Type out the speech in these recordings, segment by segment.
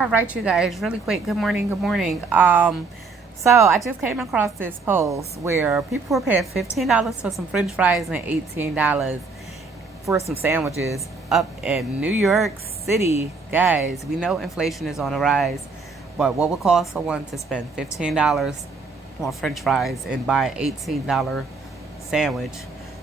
All right, you guys, really quick. Good morning. Good morning. So I just came across this post where people were paying $15 for some French fries and $18 for some sandwiches up in New York City. Guys, we know inflation is on the rise, but what would cost someone to spend $15 on French fries and buy an $18 sandwich?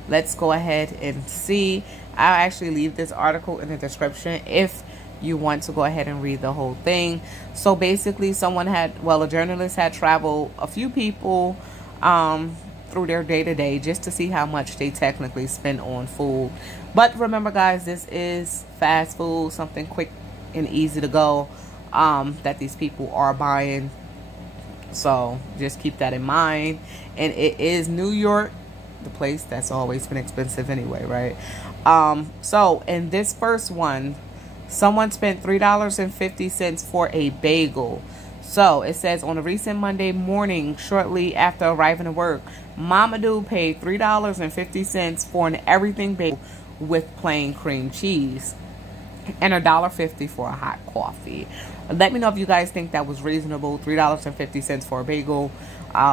Let's go ahead and see. I'll actually leave this article in the description if you want to go ahead and read the whole thing. So basically a journalist had traveled a few people through their day-to-day just to see how much they technically spend on food. But remember, guys, this is fast food, something quick and easy to go that these people are buying. So just keep that in mind. And it is New York, the place that's always been expensive anyway, right? So in this first one, someone spent $3.50 for a bagel. So it says, on a recent Monday morning, shortly after arriving at work, Mamadou paid $3.50 for an everything bagel with plain cream cheese and $1.50 for a hot coffee. Let me know if you guys think that was reasonable. $3.50 for a bagel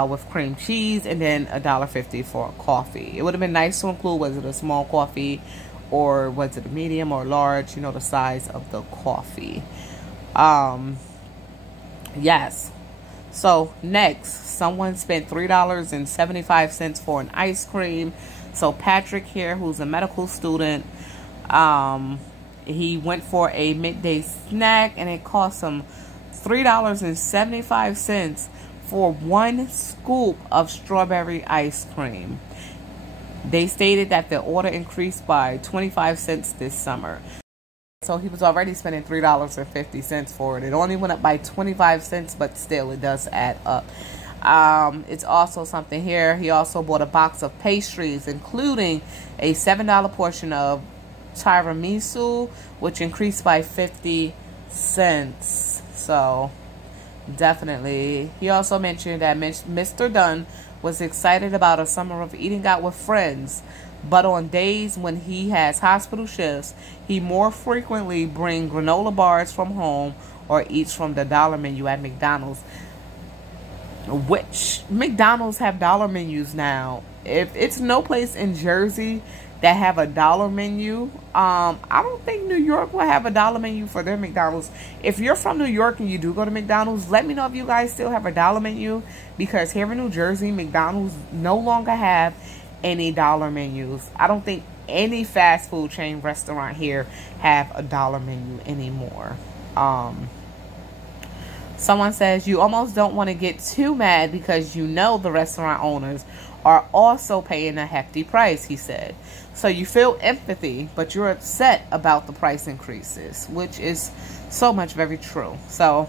with cream cheese and then $1.50 for a coffee. It would have been nice to include, was it a small coffee or was it a medium or large, you know, the size of the coffee. Yes. So next, someone spent $3.75 for an ice cream. So Patrick here, who's a medical student, he went for a midday snack and it cost him $3.75 for one scoop of strawberry ice cream. They stated that the order increased by 25 cents this summer. So he was already spending $3.50 for it. It only went up by 25 cents, but still it does add up. It's also something here. He also bought a box of pastries, including a $7 portion of tiramisu, which increased by 50 cents. So definitely. He also mentioned that Mr. Dunn was excited about a summer of eating out with friends, but on days when he has hospital shifts, he more frequently brings granola bars from home or eats from the dollar menu at McDonald's. Which McDonald's have dollar menus now. If it's no place in Jersey that have a dollar menu, I don't think New York will have a dollar menu for their McDonald's. If you're from New York and you do go to McDonald's, let me know if you guys still have a dollar menu, because here in New Jersey, McDonald's no longer have any dollar menus. I don't think any fast food chain restaurant here have a dollar menu anymore. Someone says, you almost don't want to get too mad because you know the restaurant owners are also paying a hefty price, he said. So you feel empathy, but you're upset about the price increases, which is so much very true. So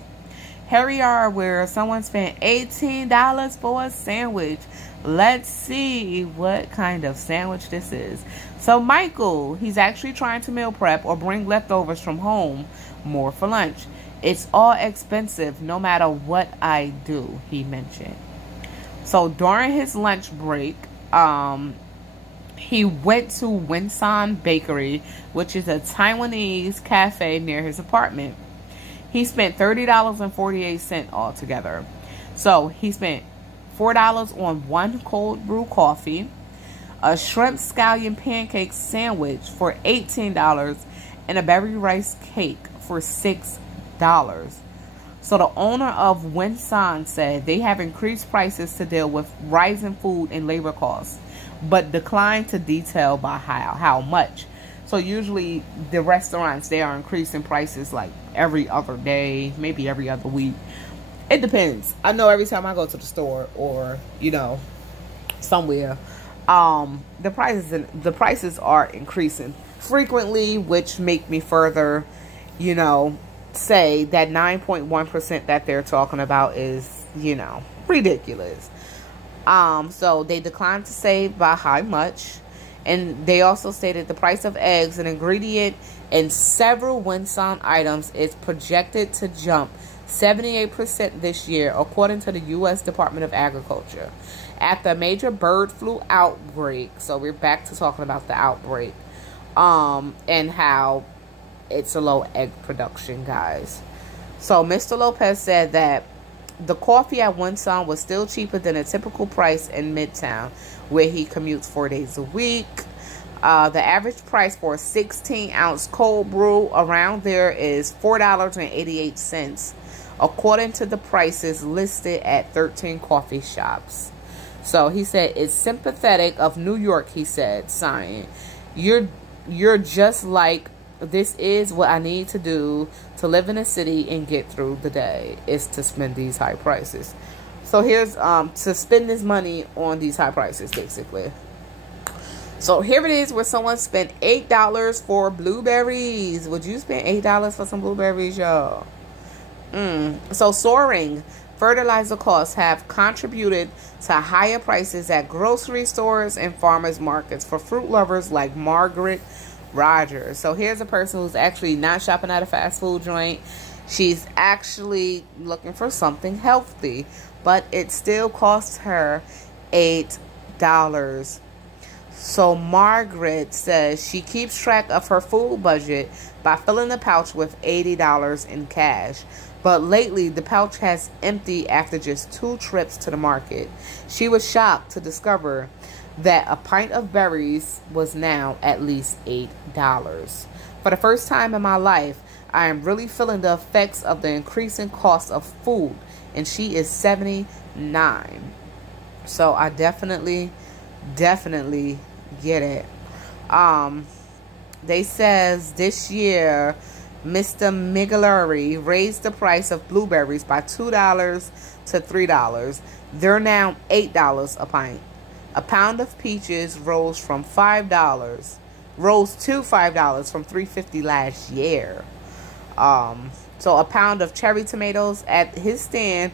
here we are where someone spent $18 for a sandwich. Let's see what kind of sandwich this is. So Michael, he's actually trying to meal prep or bring leftovers from home more for lunch. It's all expensive no matter what I do, he mentioned. So during his lunch break, he went to Winson Bakery, which is a Taiwanese cafe near his apartment. He spent $30.48 altogether. So he spent $4 on one cold brew coffee, a shrimp scallion pancake sandwich for $18, and a berry rice cake for $6. So the owner of Winson said they have increased prices to deal with rising food and labor costs, but declined to detail by how much. So usually the restaurants, they are increasing prices like every other day, maybe every other week. It depends. I know every time I go to the store or, you know, somewhere, the prices are increasing frequently, which make me further, you know, say that 9.1% that they're talking about is, you know, ridiculous. So they declined to say by how much. And they also stated the price of eggs, an ingredient in several Winson items, is projected to jump 78% this year, according to the U.S. Department of Agriculture. After a major bird flu outbreak, so we're back to talking about the outbreak, and how it's a low egg production, guys. So Mr. Lopez said that the coffee at One Sun was still cheaper than a typical price in Midtown, where he commutes 4 days a week. The average price for a 16-ounce cold brew around there is $4.88, according to the prices listed at 13 coffee shops. So he said, it's sympathetic of New York, he said, sighing. You're just like, this is what I need to do to live in a city and get through the day, is to spend these high prices. So here's to spend this money on these high prices, basically. So here it is, where someone spent $8 for blueberries. Would you spend $8 for some blueberries, y'all? So soaring fertilizer costs have contributed to higher prices at grocery stores and farmers markets for fruit lovers like Margaret Rogers. So here's a person who's actually not shopping at a fast food joint. She's actually looking for something healthy, but it still costs her $8. So Margaret says she keeps track of her food budget by filling the pouch with $80 in cash. But lately, the pouch has emptied after just 2 trips to the market. She was shocked to discover that a pint of berries was now at least $8. For the first time in my life, I am really feeling the effects of the increasing cost of food. And she is 79. So I definitely get it. They says this year Mr. Migliore raised the price of blueberries by $2 to $3. They're now $8 a pint. A pound of peaches rose to $5 from $3.50 last year. So a pound of cherry tomatoes at his stand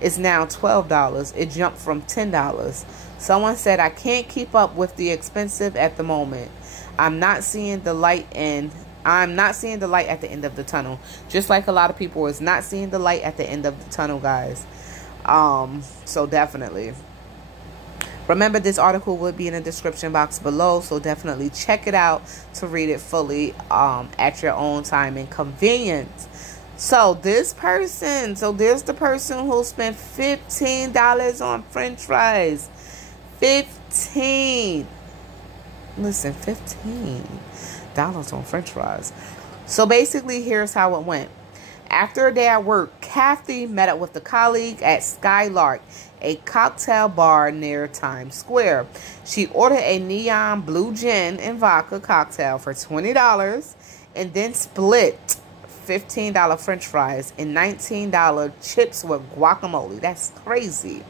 is now $12. It jumped from $10. Someone said, I can't keep up with the expensive at the moment. I'm not seeing the light at the end of the tunnel. Just like a lot of people is not seeing the light at the end of the tunnel, guys. So definitely. Remember, this article will be in the description box below, so definitely check it out to read it fully at your own time and convenience. So there's the person who spent $15 on French fries. 15. Listen, $15 on French fries. So basically, here's how it went. After a day at work, Kathy met up with a colleague at Skylark, a cocktail bar near Times Square. She ordered a neon blue gin and vodka cocktail for $20 and then split $15 French fries and $19 chips with guacamole. That's crazy.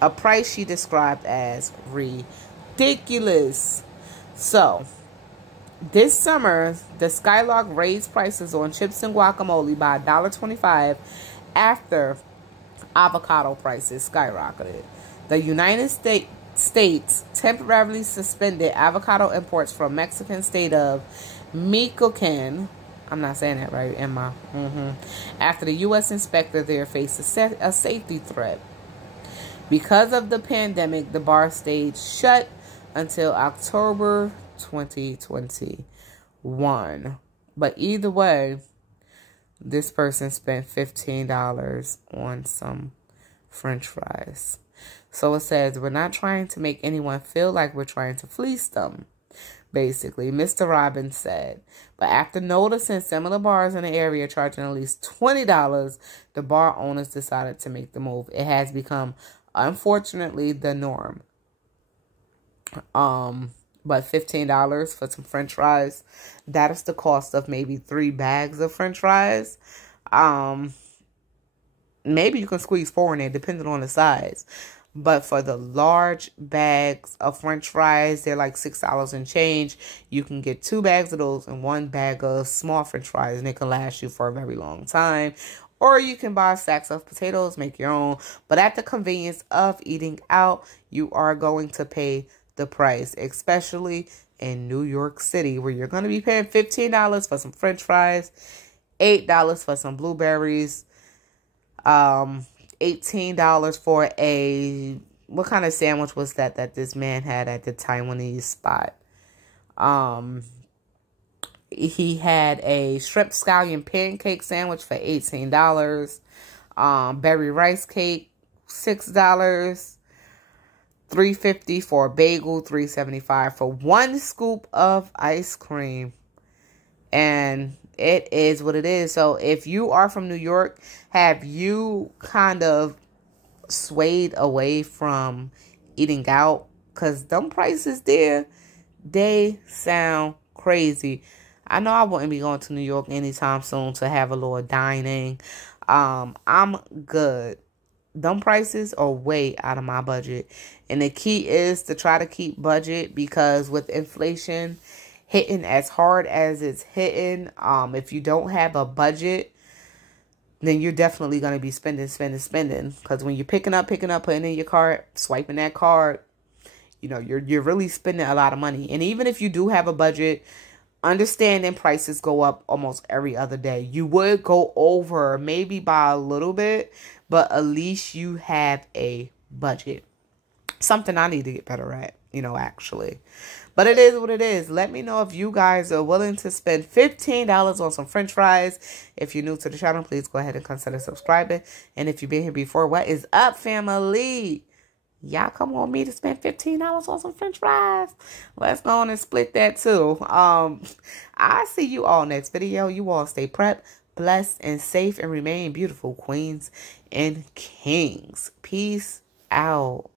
A price she described as ridiculous. So, this summer, the Skylark raised prices on chips and guacamole by $1.25 after avocado prices skyrocketed. The United States temporarily suspended avocado imports from Mexican state of Michoacán. I'm not saying that right, am I? After the U.S. inspector there faced a safety threat. Because of the pandemic, the bar stayed shut until October 2021. But either way, this person spent $15 on some French fries. So it says, we're not trying to make anyone feel like we're trying to fleece them. Basically, Mr. Robbins said. But after noticing similar bars in the area charging at least $20, the bar owners decided to make the move. It has become, unfortunately, the norm. But $15 for some French fries, that is the cost of maybe 3 bags of French fries. Maybe you can squeeze 4 in there, depending on the size. But for the large bags of French fries, they're like $6 and change. You can get 2 bags of those and 1 bag of small French fries, and it can last you for a very long time. Or you can buy sacks of potatoes, make your own. But at the convenience of eating out, you are going to pay the price, especially in New York City, where you're going to be paying $15 for some French fries, $8 for some blueberries, $18 for a, what kind of sandwich was that this man had at the Taiwanese spot? He had a shrimp scallion pancake sandwich for $18. Berry rice cake, $6. $3.50 for a bagel, $3.75 for one scoop of ice cream. And it is what it is. So if you are from New York, have you kind of swayed away from eating out? Because them prices there, they sound crazy. I know I wouldn't be going to New York anytime soon to have a little dining. I'm good. Them prices are way out of my budget. And the key is to try to keep budget, because with inflation hitting as hard as it's hitting, if you don't have a budget, then you're definitely going to be spending. Because when you're picking up, putting in your card, swiping that card, you know, you're really spending a lot of money. And even if you do have a budget, understanding prices go up almost every other day. You would go over maybe by a little bit, but at least you have a budget. Something I need to get better at, you know, actually. But it is what it is. Let me know if you guys are willing to spend $15 on some french fries. If you're new to the channel, please go ahead and consider subscribing. And if you've been here before, what is up, family? Y'all come on me to spend $15 on some french fries. Let's go on and split that too. I'll see you all next video. You all stay prepped, blessed, and safe, and remain beautiful queens and kings. Peace out.